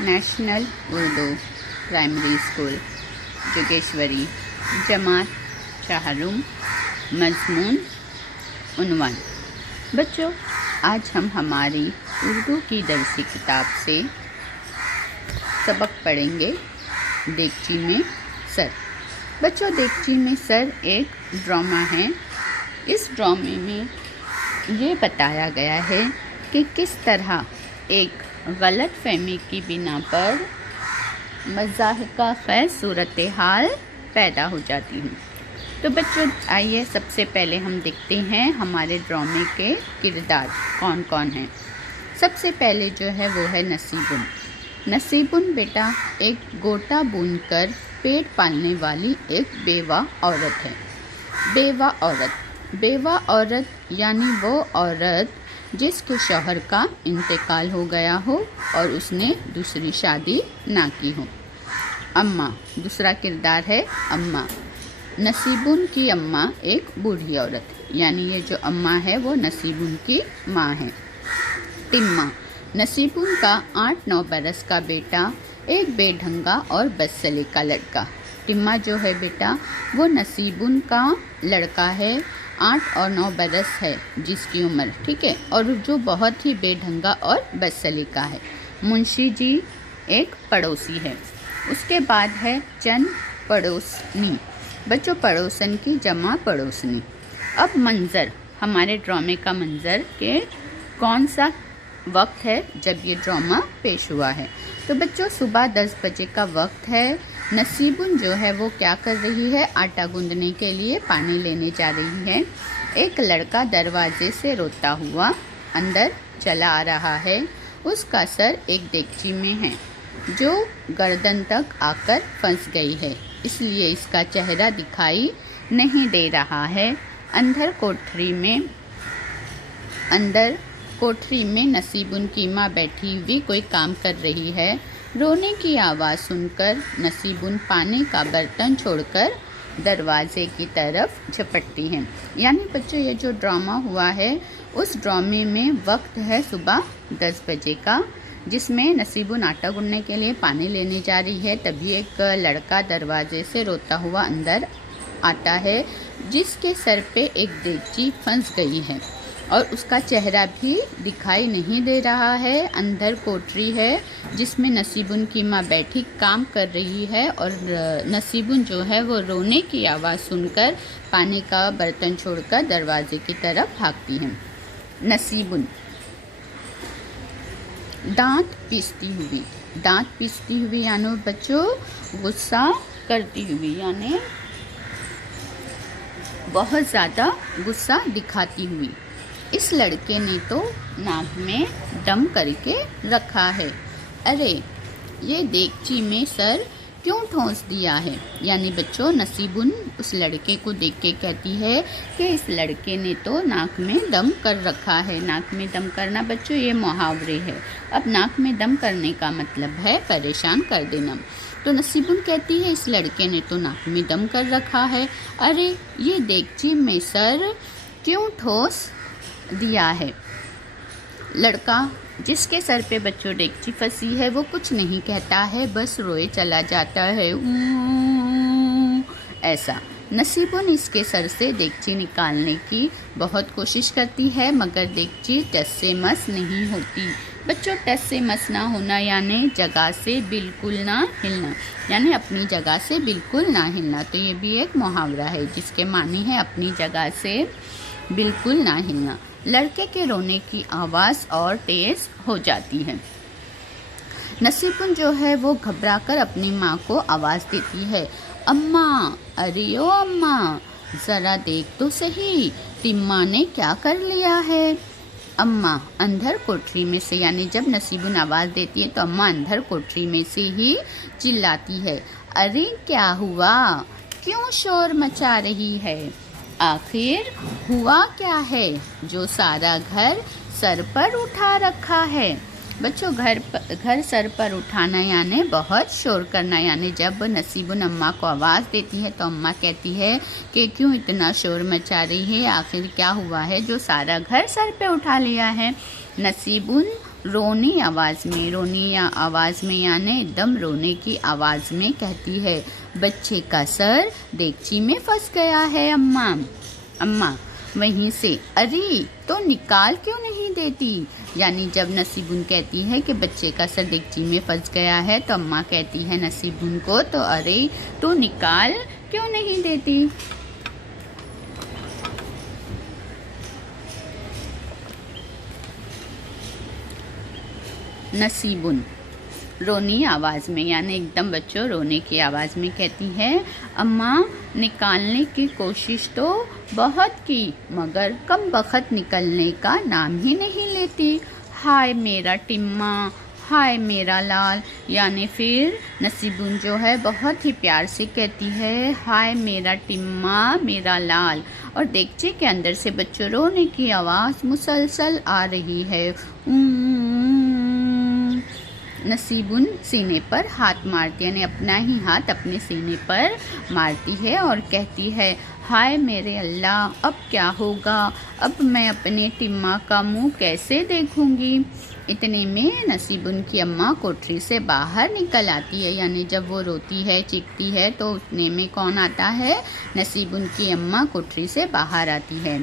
National Urdu primary school Jogeshwari, जमात चाहरुम, मजमून उन्वान। बच्चों, आज हम हमारी उर्दू की दरसी किताब से सबक पढ़ेंगे देगची में सर। बच्चों, देगची में सर एक ड्रामा है। इस ड्रामे में ये बताया गया है कि किस तरह एक गलत फहमी की बिना पर मज़ाहिका खैर सूरत हाल पैदा हो जाती है। तो बच्चों, आइए सबसे पहले हम देखते हैं हमारे ड्रामे के किरदार कौन कौन हैं। सबसे पहले जो है वो है नसीबुन। नसीबुन बेटा एक गोटा बुनकर पेट पालने वाली एक बेवा औरत है। बेवा औरत यानी वो औरत जिसके शौहर का इंतकाल हो गया हो और उसने दूसरी शादी ना की हो। अम्मा दूसरा किरदार है अम्मा। नसीबुन की अम्मा एक बूढ़ी औरत, यानी ये जो अम्मा है वो नसीबुन की माँ है। टिम्मा नसीबुन का 8-9 बरस का बेटा, एक बेढंगा और बदसली का लड़का। टिम्मा जो है बेटा वो नसीबुन का लड़का है, 8 और 9 बरस है जिसकी उम्र, ठीक है, और जो बहुत ही बेढंगा और बदसली का है। मुंशी जी एक पड़ोसी है। उसके बाद है चंद पड़ोसनी। बच्चों, पड़ोसन की जमा पड़ोसनी। अब मंज़र, हमारे ड्रामे का मंज़र के कौन सा वक्त है जब ये ड्रामा पेश हुआ है। तो बच्चों, सुबह 10 बजे का वक्त है। नसीबुन जो है वो क्या कर रही है, आटा गूंदने के लिए पानी लेने जा रही है। एक लड़का दरवाजे से रोता हुआ अंदर चला आ रहा है। उसका सर एक देगची में है जो गर्दन तक आकर फंस गई है, इसलिए इसका चेहरा दिखाई नहीं दे रहा है। अंदर कोठरी में नसीबुन की माँ बैठी हुई कोई काम कर रही है। रोने की आवाज़ सुनकर नसीबुन पानी का बर्तन छोड़कर दरवाजे की तरफ झपटती है। यानी बच्चों, ये जो ड्रामा हुआ है उस ड्रामे में वक्त है सुबह 10 बजे का, जिसमें नसीबुन आटा गूंदने के लिए पानी लेने जा रही है। तभी एक लड़का दरवाजे से रोता हुआ अंदर आता है, जिसके सर पे एक देगची फंस गई है और उसका चेहरा भी दिखाई नहीं दे रहा है। अंदर कोठरी है जिसमें नसीबुन की माँ बैठी काम कर रही है और नसीबुन जो है वो रोने की आवाज़ सुनकर पानी का बर्तन छोड़कर दरवाजे की तरफ भागती है। नसीबुन दांत पीसती हुई यानी बच्चों गुस्सा करती हुई, यानी बहुत ज़्यादा गुस्सा दिखाती हुई। इस लड़के ने तो नाक में दम करके रखा है। अरे, ये देगची में सर क्यों ठोंस दिया है। यानी बच्चों, नसीबुन उस लड़के को देख के कहती है कि इस लड़के ने तो नाक में दम कर रखा है। नाक में दम करना बच्चों ये मुहावरे है। अब नाक में दम करने का मतलब है परेशान कर देना। तो नसीबुन कहती है इस लड़के ने तो नाक में दम कर रखा है। अरे, ये देगची में सर क्यों ठोस दिया है। लड़का जिसके सर पे बच्चों देगची फंसी है वो कुछ नहीं कहता है, बस रोए चला जाता है ऐसा। नसीबुन इसके सर से देगची निकालने की बहुत कोशिश करती है, मगर देगची टस से मस नहीं होती। बच्चों, टस से मस ना होना यानी जगह से बिल्कुल ना हिलना, यानी अपनी जगह से बिल्कुल ना हिलना। तो ये भी एक मुहावरा है जिसके मानी है अपनी जगह से बिल्कुल ना हिलना। लड़के के रोने की आवाज़ और तेज़ हो जाती है। नसीबुन जो है वो घबराकर अपनी माँ को आवाज़ देती है, अम्मा, अरे ओ अम्मा, ज़रा देख तो सही, टिम्मा ने क्या कर लिया है। अम्मा अंदर कोठरी में से, यानी जब नसीबुन आवाज़ देती है तो अम्मा अंदर कोठरी में से ही चिल्लाती है, अरे क्या हुआ, क्यों शोर मचा रही है, आखिर हुआ क्या है जो सारा घर सर पर उठा रखा है। बच्चों, घर सर पर उठाना यानी बहुत शोर करना। यानी जब नसीबुन अम्मा को आवाज़ देती है तो अम्मा कहती है कि क्यों इतना शोर मचा रही है, आखिर क्या हुआ है जो सारा घर सर पे उठा लिया है। नसीबुन रोनी आवाज़ में यानी एकदम रोने की आवाज़ में कहती है, बच्चे का सर देगची में फंस गया है अम्मा। वहीं से, अरे तो निकाल क्यों नहीं देती? यानी जब नसीबुन कहती है कि बच्चे का सर देगची में फंस गया है तो अम्मा कहती है नसीबुन को, तो अरे तो निकाल क्यों नहीं देती? नसीबुन रोनी आवाज़ में यानी एकदम बच्चों रोने की आवाज़ में कहती है, अम्मा निकालने की कोशिश तो बहुत की मगर कम बखत निकलने का नाम ही नहीं लेती। हाय मेरा टिम्मा, हाय मेरा लाल। यानी फिर नसीबुन जो है बहुत ही प्यार से कहती है, हाय मेरा टिम्मा मेरा लाल। और देगचे के अंदर से बच्चों रोने की आवाज़ मुसलसल आ रही है। नसीबुन सीने पर हाथ मारती है, यानी अपना ही हाथ अपने सीने पर मारती है और कहती है, हाय मेरे अल्लाह, अब क्या होगा? अब मैं अपने टिम्मा का मुंह कैसे देखूंगी? इतने में नसीबुन की अम्मा कोठरी से बाहर निकल आती है। यानी जब वो रोती है चीखती है तो उतने में कौन आता है? नसीबुन की अम्मा कोठरी से बाहर आती है।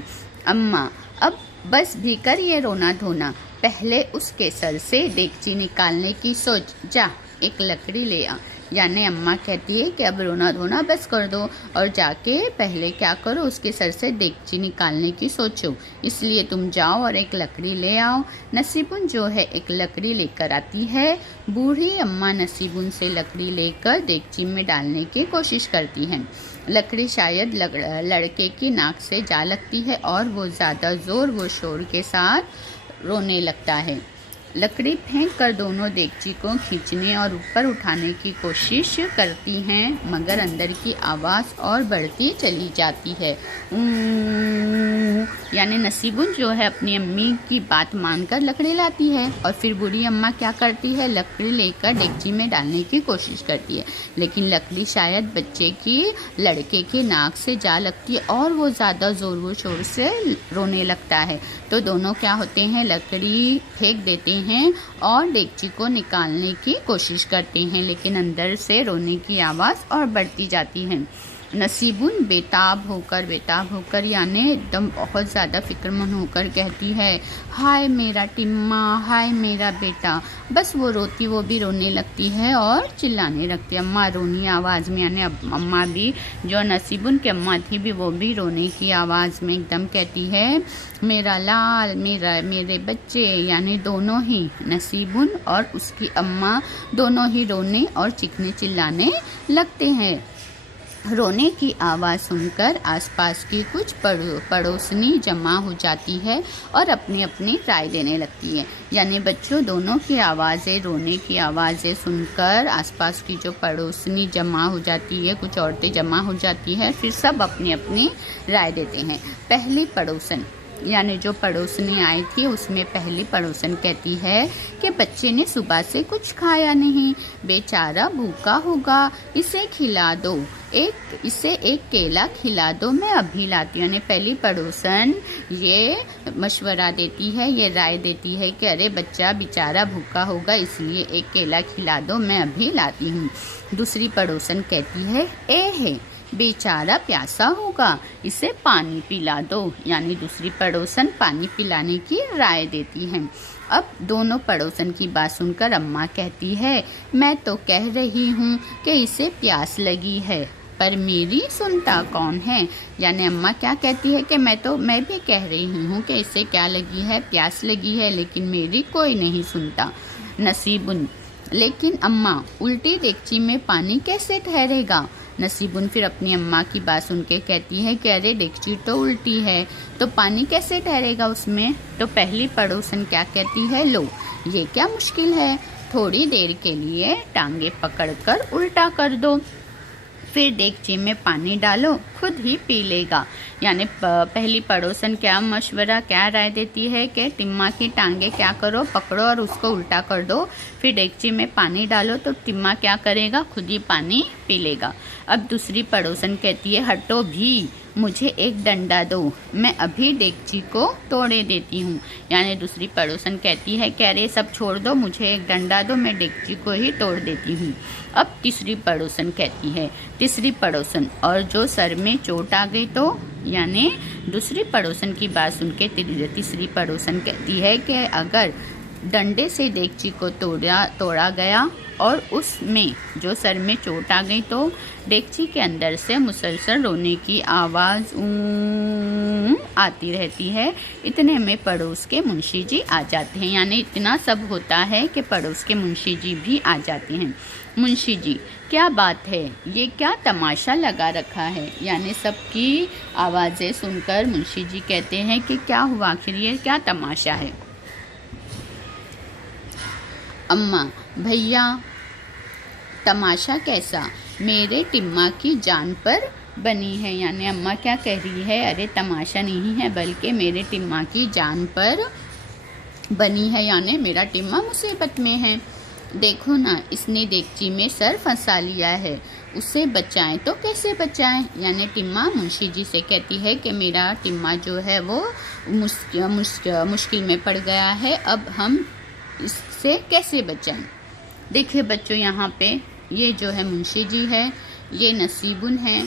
अम्मा अब बस भी कर ये रोना धोना, पहले उसके सर से देगची निकालने की सोच, जा एक लकड़ी ले आ। यानी अम्मा कहती है कि अब रोना धोना बस कर दो और जाके पहले क्या करो, उसके सर से देगची निकालने की सोचो, इसलिए तुम जाओ और एक लकड़ी ले आओ। नसीबुन जो है एक लकड़ी लेकर आती है। बूढ़ी अम्मा नसीबुन से लकड़ी लेकर देगची में डालने की कोशिश करती हैं। लकड़ी शायद लड़के की नाक से जा लगती है और वो ज़्यादा ज़ोर व शोर के साथ रोने लगता है। लकड़ी फेंक कर दोनों देगची को खींचने और ऊपर उठाने की कोशिश करती हैं, मगर अंदर की आवाज़ और बढ़ती चली जाती है। यानी नसीबुन जो है अपनी अम्मी की बात मानकर लकड़ी लाती है और फिर बूढ़ी अम्मा क्या करती है, लकड़ी लेकर देगची में डालने की कोशिश करती है, लेकिन लकड़ी शायद बच्चे की लड़के के नाक से जा लगती है और वो ज़्यादा ज़ोर व शोर से रोने लगता है। तो दोनों क्या होते हैं, लकड़ी फेंक देते हैं और देगची को निकालने की कोशिश करते हैं, लेकिन अंदर से रोने की आवाज़ और बढ़ती जाती है। नसीबुन बेताब होकर यानी एकदम बहुत ज़्यादा फिक्रमंद होकर कहती है, हाय मेरा टिम्मा, हाय मेरा बेटा। बस वो रोती वो भी रोने लगती है और चिल्लाने लगती है। अम्मा रोनी आवाज़ में, यानी अम्मा भी जो नसीबुन की अम्मा थी भी वो भी रोने की आवाज़ में एकदम कहती है, मेरा लाल, मेरे बच्चे। यानी दोनों ही नसीबुन और उसकी अम्मा दोनों ही रोने और चीखने चिल्लाने लगते हैं। रोने की आवाज़ सुनकर आसपास की कुछ पड़ोसनी जमा हो जाती है और अपनी अपनी राय देने लगती है। यानी बच्चों दोनों की आवाज़ें, रोने की आवाज़ें सुनकर आसपास की जो पड़ोसनी जमा हो जाती है, कुछ औरतें जमा हो जाती है, फिर सब अपनी अपनी राय देते हैं। पहली पड़ोसन यानी जो पड़ोसनी आई थी उसमें पहली पड़ोसन कहती है कि बच्चे ने सुबह से कुछ खाया नहीं, बेचारा भूखा होगा, इसे खिला दो, इसे एक केला खिला दो, मैं अभी लाती हूँ। यानी पहली पड़ोसन ये मशवरा देती है, ये राय देती है कि अरे बच्चा बेचारा भूखा होगा इसलिए एक केला खिला दो, मैं अभी लाती हूँ। दूसरी पड़ोसन कहती है बेचारा प्यासा होगा, इसे पानी पिला दो। यानी दूसरी पड़ोसन पानी पिलाने की राय देती है। अब दोनों पड़ोसन की बात सुनकर अम्मा कहती है, मैं तो कह रही हूँ कि इसे प्यास लगी है, पर मेरी सुनता कौन है। यानी अम्मा क्या कहती है कि मैं भी कह रही हूँ कि इसे क्या लगी है, प्यास लगी है, लेकिन मेरी कोई नहीं सुनता। नसीबुन, लेकिन अम्मा उल्टी देगची में पानी कैसे ठहरेगा? नसीबुन फिर अपनी अम्मा की बात सुन के कहती है कि अरे देगची तो उल्टी है तो पानी कैसे ठहरेगा उसमें? तो पहली पड़ोसन क्या कहती है, लो ये क्या मुश्किल है, थोड़ी देर के लिए टांगे पकड़कर उल्टा कर दो, फिर देगची में पानी डालो, खुद ही पी लेगा। यानी पहली पड़ोसन क्या मशवरा, क्या राय देती है कि टिम्मा की टांगे क्या करो, पकड़ो और उसको उल्टा कर दो, फिर देगची में पानी डालो तो टिम्मा क्या करेगा, खुद ही पानी पी लेगा। अब दूसरी पड़ोसन कहती है, हटो भी, मुझे एक डंडा दो, मैं अभी डेगची को तोड़े देती हूँ। यानी दूसरी पड़ोसन कहती है कि अरे सब छोड़ दो, मुझे एक डंडा दो, मैं डेगची को ही तोड़ देती हूँ। अब तीसरी पड़ोसन कहती है, तीसरी पड़ोसन, और जो सर में चोट आ गई तो, यानी दूसरी पड़ोसन की बात सुन के तीसरी पड़ोसन कहती है कि अगर डंडे से डेगची को तोड़ा गया और उसमें जो सर में चोट आ गई तो डेगची के अंदर से मुसलसल रोने की आवाज़ आती रहती है। इतने में पड़ोस के मुंशी जी आ जाते हैं। यानी इतना सब होता है कि पड़ोस के मुंशी जी भी आ जाते हैं। मुंशी जी, क्या बात है, ये क्या तमाशा लगा रखा है? यानी सबकी आवाज़ें सुनकर मुंशी जी कहते हैं कि क्या हुआ, आखिर ये क्या तमाशा है? अम्मा, भैया तमाशा कैसा, मेरे टिम्मा की जान पर बनी है। यानी अम्मा क्या कह रही है, अरे तमाशा नहीं है बल्कि मेरे टिम्मा की जान पर बनी है, यानी मेरा टिम्मा मुसीबत में है। देखो ना, इसने डेगची में सर फंसा लिया है, उसे बचाएं तो कैसे बचाएं? यानी टिम्मा मुंशी जी से कहती है कि मेरा टिम्मा जो है वो मुश्किल में पड़ गया है, अब हम इससे कैसे बचाएं? देखिए बच्चों, यहाँ पे ये जो है मुंशी जी है, ये नसीबुन है,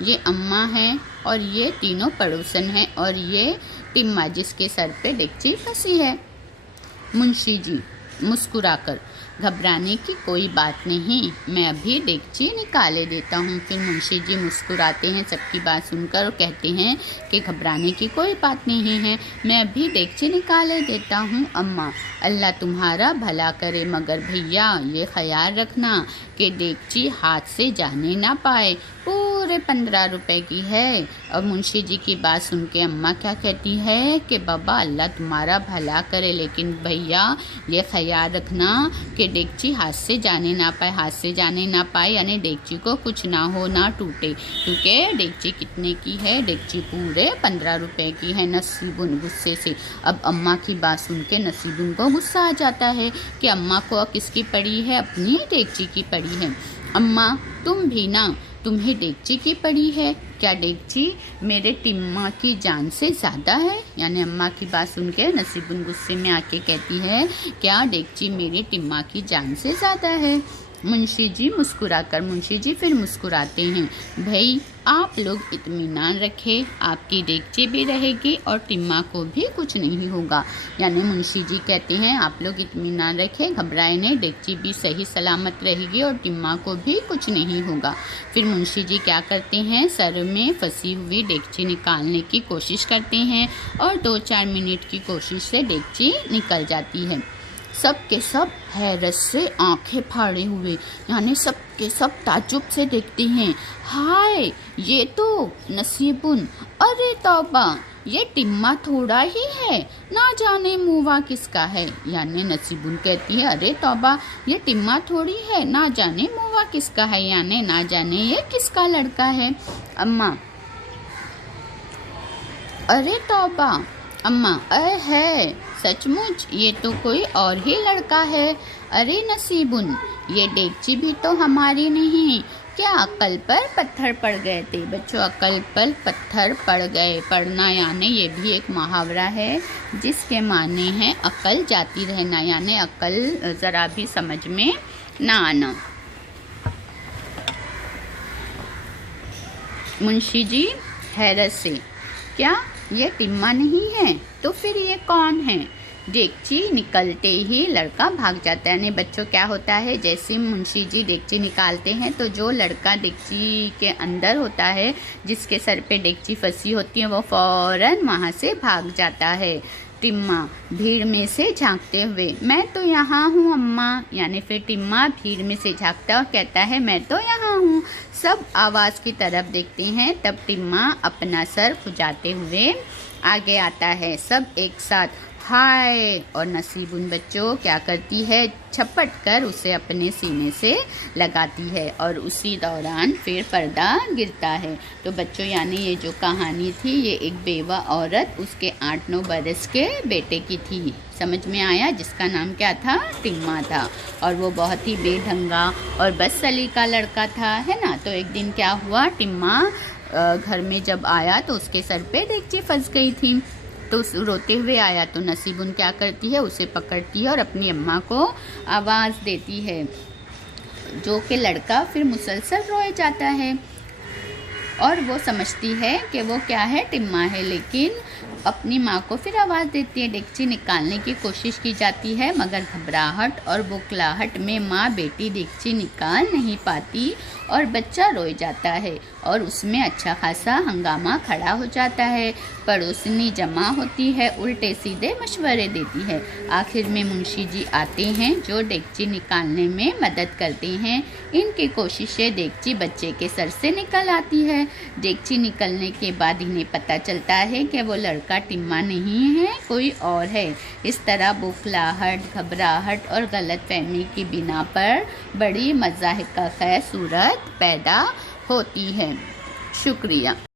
ये अम्मा है और ये तीनों पड़ोसन हैं और ये टिम्मा जिसके सर पे डेगची फंसी है। मुंशी जी मुस्कुराकर, घबराने की कोई बात नहीं, मैं अभी डेगची निकाले देता हूँ। फिर मुंशी जी मुस्कुराते हैं सबकी बात सुनकर और कहते हैं कि घबराने की कोई बात नहीं है, मैं अभी डेगची निकाले देता हूँ। अम्मा, अल्लाह तुम्हारा भला करे, मगर भैया ये ख्याल रखना कि डेगची हाथ से जाने ना पाए, पूरे 15 रुपए की है। और मुंशी जी की बात सुन के अम्मा क्या कहती है कि बाबा अल्लाह तुम्हारा भला करे, लेकिन भैया ये ख्याल रखना कि डेगची हाथ से जाने ना पाए, हाथ से जाने ना पाए यानी डेगची को कुछ ना हो, ना टूटे, क्योंकि डेगची कितने की है, डेगची पूरे 15 रुपए की है। नसीबुन गुस्से से, अब अम्मा की बात सुन के नसीबुन को गुस्सा आ जाता है कि अम्मा को किसकी पड़ी है, अपनी डेगची की पड़ी है। अम्मा तुम भी ना, तुम्हें डेगची की पड़ी है, क्या डेगची मेरे टिम्मा की जान से ज़्यादा है? यानी अम्मा की बात सुन के नसीबुन गुस्से में आके कहती है, क्या डेगची मेरे टिम्मा की जान से ज़्यादा है? मुंशी जी फिर मुस्कुराते हैं, भाई आप लोग इत्मीनान रखें, आपकी डेगची भी रहेगी और टिम्मा को भी कुछ नहीं होगा। यानी मुंशी जी कहते हैं आप लोग इत्मीनान रखें, घबराए नहीं, डेगची भी सही सलामत रहेगी और टिम्मा को भी कुछ नहीं होगा। फिर मुंशी जी क्या करते हैं, सर में फंसी हुई डेगची निकालने की कोशिश करते हैं और 2-4 मिनट की कोशिश से डेगची निकल जाती है। सब के सब हैरत से आंखें फाड़े हुए, यानी सब के सब ताज्जुब से देखते हैं, हाय ये तो नसीबुन, अरे तौबा ये टिम्मा थोड़ा ही है, ना जाने मुआ किसका है। यानी नसीबुन कहती है, अरे तौबा ये टिम्मा थोड़ी है, ना जाने मुआ किसका है, यानी ना जाने ये किसका लड़का है। अम्मा, अरे तौबा, अम्मा, है सचमुच ये तो कोई और ही लड़का है। अरे नसीबुन, ये डेगची भी तो हमारी नहीं, क्या अक्ल पर पत्थर पड़ गए थे? बच्चों, अक्ल पर पत्थर पड़ गए, पढ़ना यानी ये भी एक मुहावरा है जिसके माने हैं अक्ल जाती रहना, यानी अक्ल ज़रा भी समझ में ना आना। मुंशी जी हैरत से, क्या ये टिम्मा नहीं है तो फिर ये कौन है? डेगची निकलते ही लड़का भाग जाता है। यानी बच्चों क्या होता है, जैसे मुंशी जी डेगची निकालते हैं तो जो लड़का डेगची के अंदर होता है, जिसके सर पे डेगची फंसी होती है, वो फौरन वहाँ से भाग जाता है। टिम्मा भीड़ में से झांकते हुए, मैं तो यहाँ हूँ अम्मा। यानी फिर टिम्मा भीड़ में से झांकता और कहता है, मैं तो यहाँ हूँ। सब आवाज़ की तरफ देखते हैं, तब टिम्मा अपना सर खुजाते हुए आगे आता है। सब एक साथ हाय, और नसीबुन बच्चों क्या करती है, झपट कर उसे अपने सीने से लगाती है और उसी दौरान फिर पर्दा गिरता है। तो बच्चों यानी ये जो कहानी थी, ये एक बेवा औरत उसके 8-9 बरस के बेटे की थी, समझ में आया, जिसका नाम क्या था, टिम्मा था। और वो बहुत ही बेढंगा और बदसलीका लड़का था, है ना। तो एक दिन क्या हुआ, टिम्मा घर में जब आया तो उसके सर पे डेगची फंस गई थी। तो उस रोते हुए आया तो नसीबुन क्या करती है, उसे पकड़ती है और अपनी अम्मा को आवाज़ देती है, जो कि लड़का फिर मुसलसल रोए जाता है और वो समझती है कि वो क्या है, टिम्मा है, लेकिन अपनी माँ को फिर आवाज़ देती है। डेगची निकालने की कोशिश की जाती है मगर घबराहट और बुखलाहट में माँ बेटी डेगची निकाल नहीं पाती और बच्चा रोए जाता है और उसमें अच्छा खासा हंगामा खड़ा हो जाता है। पड़ोसनी जमा होती है, उल्टे सीधे मशवरे देती है। आखिर में मुंशी जी आते हैं जो डेगची निकालने में मदद करते हैं। इनकी कोशिशें डेगची बच्चे के सर से निकल आती है। डेगची निकलने के बाद इन्हें पता चलता है कि वो लड़का टिम्मा नहीं है, कोई और है। इस तरह बुखलाहट, घबराहट और गलतफहमी की बिना पर बड़ी मज़ाहिका खैर सूरत पैदा होती है। शुक्रिया।